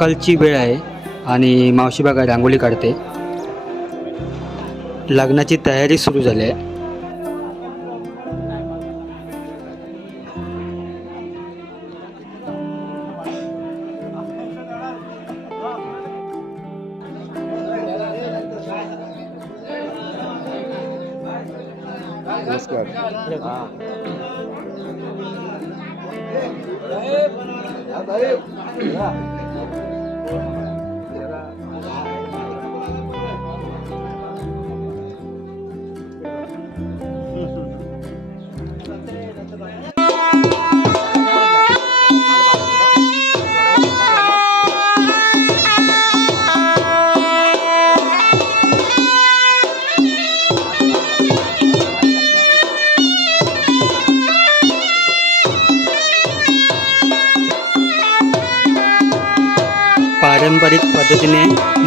सकाळची वेळ आहे आणि मावशी बघा रांगोळी काढते. लग्नाची तयारी सुरू झाली आहे.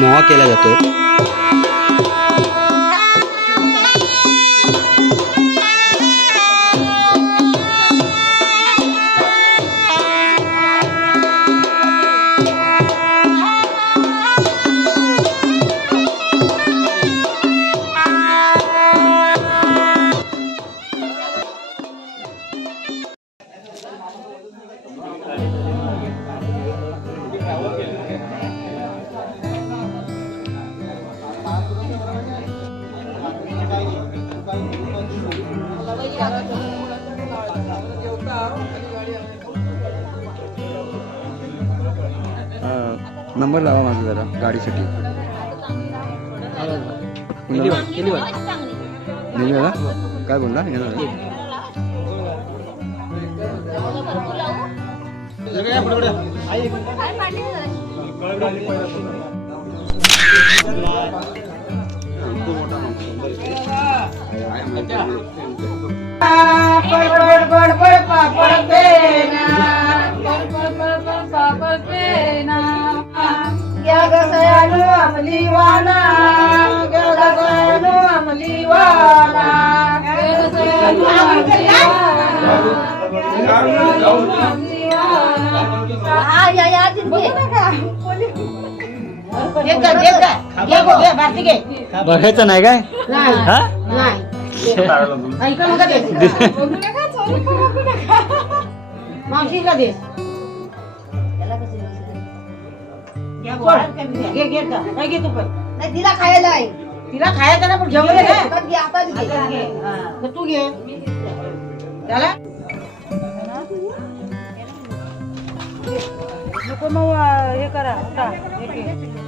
मोहा केला जातो गाडीसाठी नाही दादा काय बोलला येणार बघायचं नाही काय हा मावशीला दे घे घे का काय घे तू पण नाही तिला खायला आहे तिला खायचं ना पण जेवण घे आता घे, आता घे. आता घे. हा. तर तू घे त्याला नको मग अं, हे करा उठा. हे घे.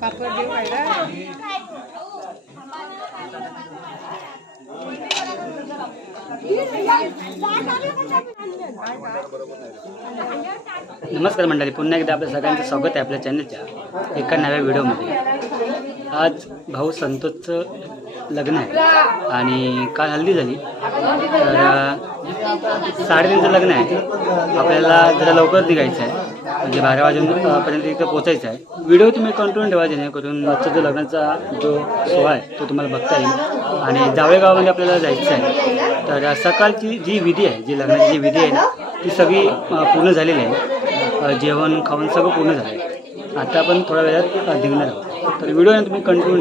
पापड देऊ खायला नमस्कार मंडळी पुन्हा एकदा आपल्या सगळ्यांचं स्वागत आहे आपल्या चॅनलच्या एका नव्या व्हिडिओमध्ये. आज भाऊ संतोषचं लग्न आहे आणि काल हल्दी झाली. तर साडेतीनचं लग्न आहे. आपल्याला जरा लवकर निघायचं आहे. म्हणजे बारा वाजेपर्यंत इथं पोचायचं आहे. व्हिडिओ तुम्ही कंटिन्यू ठेवा जेणेकरून आजचा जो लग्नाचा जो सोहळा आहे तो तुम्हाला बघता येईल. आणि जावळेगावामध्ये आपल्याला जायचं आहे तर सकाळची जी विधी आहे जी लग्नाची जी विधी आहे ना ती सगळी पूर्ण झालेली आहे. जेवण खाऊन सगळं पूर्ण झालं आहे आता आपण थोड्या वेळात निघणार आहोत. तर व्हिडिओ तुम्ही कंटिन्यू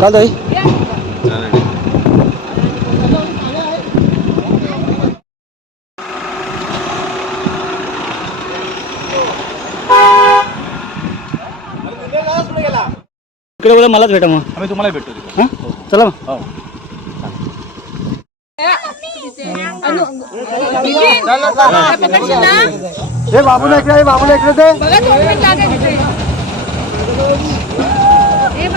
का ताई इकडे बोला मलाच भेटा मग. आम्ही तुम्हाला भेटतो तिथे. हां? चला मग. हो. हे बाबूला इकडे बाबूला इकडे ते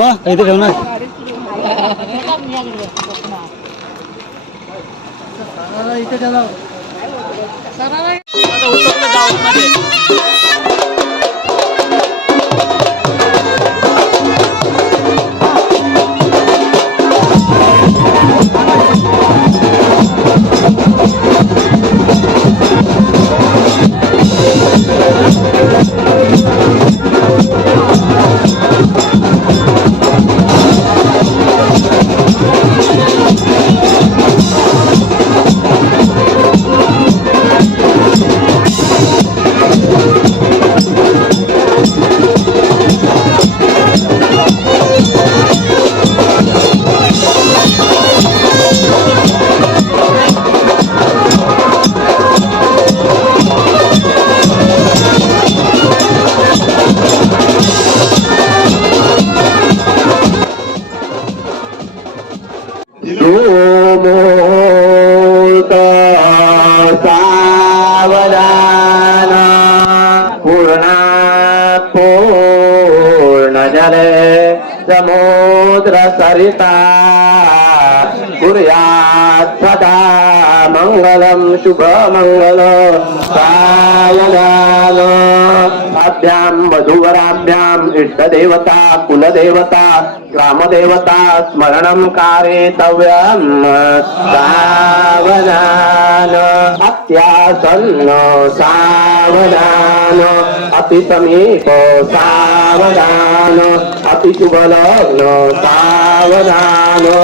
इथे ठेव ना सावधान समुद्र सरिता कुर्यात् सदा मङ्गलं शुभमङ्गल सावधान अभ्यां वधूवराभ्याम् इष्टदेवता कुलदेवता ग्रामदेवता स्मरणं कारयितव्यम् सावधान अत्यासन्न सावधान अति समीप सावधान अति शुभलग्न સાવધાનો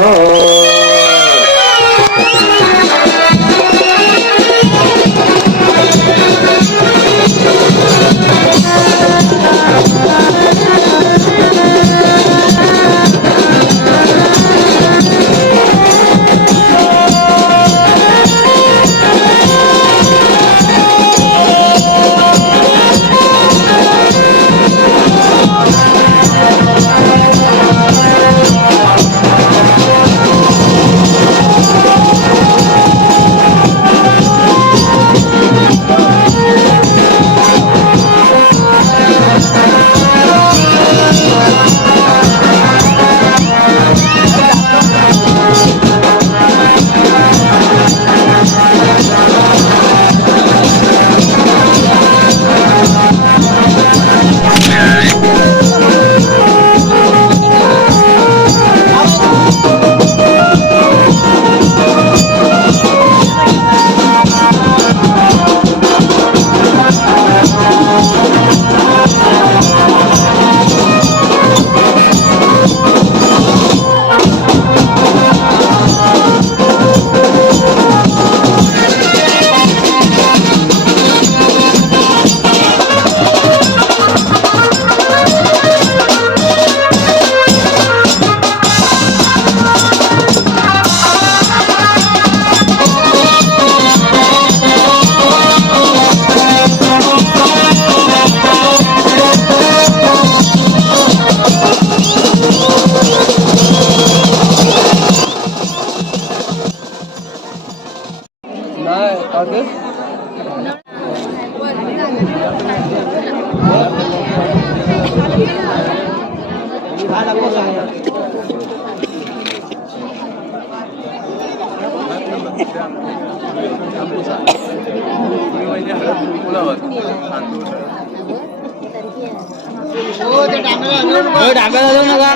डाब्याला जाऊ नका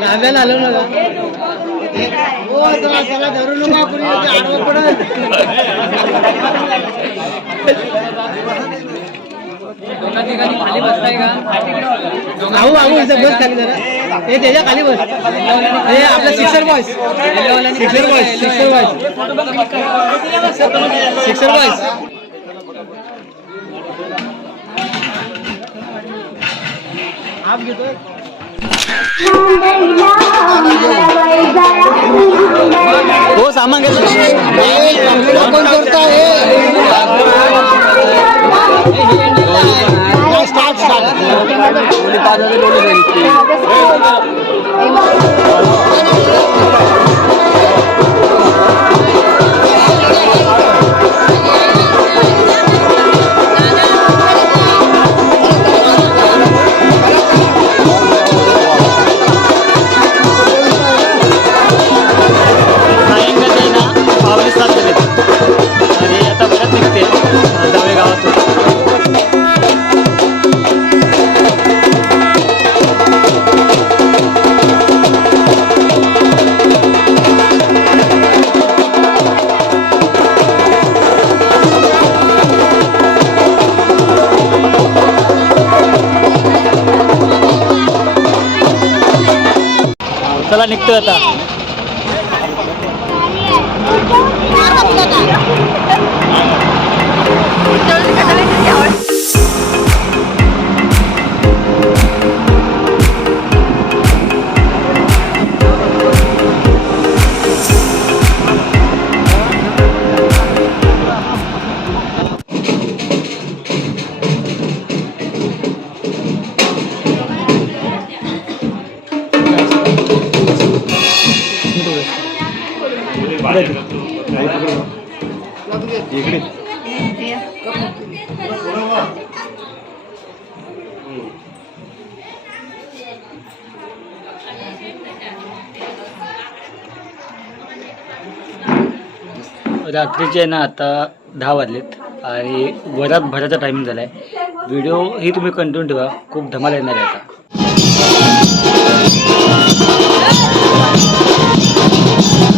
डाब्याला आलो नका हो जरा त्याला धरू नका कुणी ते आडवं पडेल भाऊ भाऊ इथं बस खाली जरा. हे त्याच्याखाली बस. हे आपला sixer boys sixer boys sixer boys sixer boys आप घेतोय हो सामान घेतलं कोण উনি পাঁচ হাজার বলে দেন। चला निघतोय आता. रात्रीचे ना आता दहा वाजलेत आणि वरात भराचा टायमिंग झाला आहे व्हिडिओ ही तुम्ही कंटिन्यू ठेवा. खूप धमाल येणार आहे आता.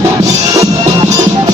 やった!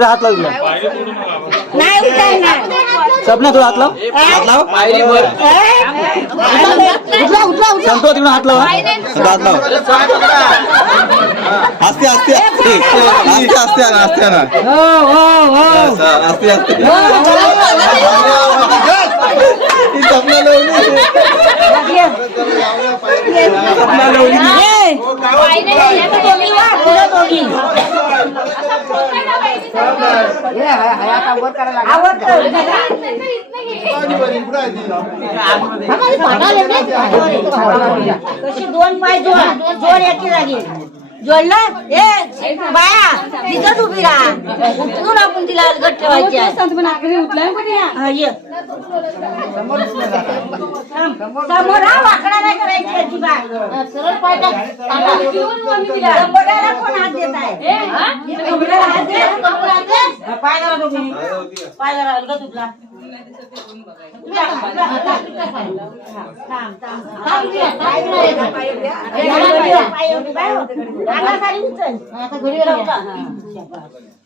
थोडे हात लावूया नाही सपना थोडा हात लाव. हात लाव. उठला उठला उठला संतो तिकडून हात लावा हात लाव. आना आस्ते आना बस, आस्ते आस्ते ही सपना लावली सपना लावली. कशी दोन पाय जोड जोड याची लागेल जोडलं ए बाया तिथंच उभी राहा उचलून आपण तिला अलगट ठेवायची आहे. समोर हा वाकडा अजिबात सरळ पाय टाक. कोण हात देत आहे हात दे, हात दे. पाय तुम्ही पाय. थांब, थांब, थांब. थांब. पाय. पाय उचला.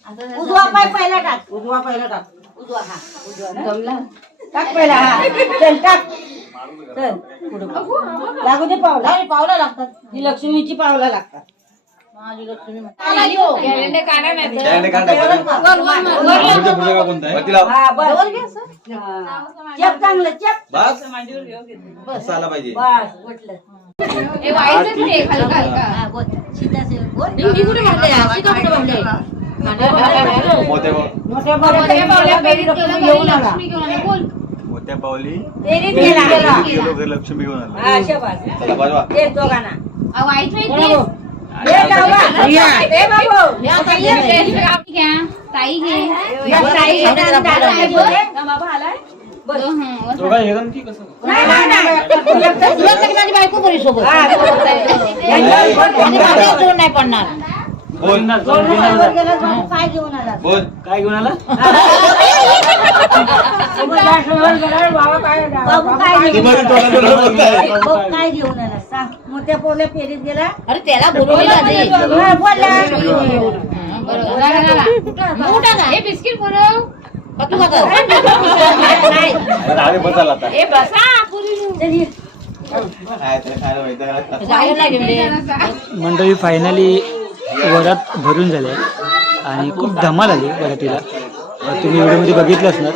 आता. उजवा पाय पहिला टाक उजवा पहिला टाक उजवा हा उजवा टाक पहिला हा चल टाक चल पुढं. लागू दे पावला अरे पावला लागतात ही लक्ष्मीची पावला लागतात माझी लक्ष्मी. हा चप चांगलं चप बस आला पाहिजे बस हा, मोठ्या मोठ्या लक्ष्मी घेऊन आला मोठ्या पावली बेरीत गेला गेलो घरी लक्ष्मी घेऊन आला हा शबास चला बाजवा ते दोघांना कोणाला? हे जावा. हे बाबू. आता ये. ताई घे या ताई येतात, दादा आहे बोले. बाबा आलाय? बस. दोघा हे गं की कसं नाही, नाही, नाही. तुला तर माझी बायको बरी सोबत. हा, सोबत आहे. आणि माझ्या जोड नाही पडणार. बोल जोड वर गेला, बाबू काय घेऊन आला? बोल काय घेऊन आला बाबू काय ती घेऊन बरी आला? तोंडाला बोलताय. बाबू काय घेऊन आला सांग मोठ्या पोरल्या फेरीत गेला अरे त्याला बोलवलं आधी. हा, बोला मोठा का? हे बिस्किट बनव का तू खातो? नाही. अरे बसायला आता हे बसा पुरी. चल ये. काय ते खायला माहिती आहे का? जाऊ लागेल मंडळी फायनली वरात भरून झाले आणि खूप धमाल आली वरातीला. तुम्ही व्हिडिओमध्ये बघितलं असणार.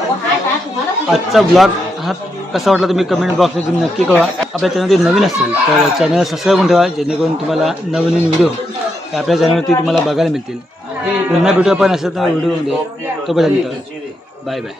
आजचा ब्लॉग हा कसा वाटला तुम्ही कमेंट बॉक्समध्ये तुम्ही नक्की कळवा. आपल्या चॅनलवरती नवीन असेल तर चॅनल सबस्क्राईब करून ठेवा जेणेकरून तुम्हाला नवीन नवीन व्हिडिओ हे आपल्या चॅनलवरती तुम्हाला बघायला मिळतील. पुन्हा भेटू आपण असेल तर व्हिडिओमध्ये तोपर्यंत बाय बाय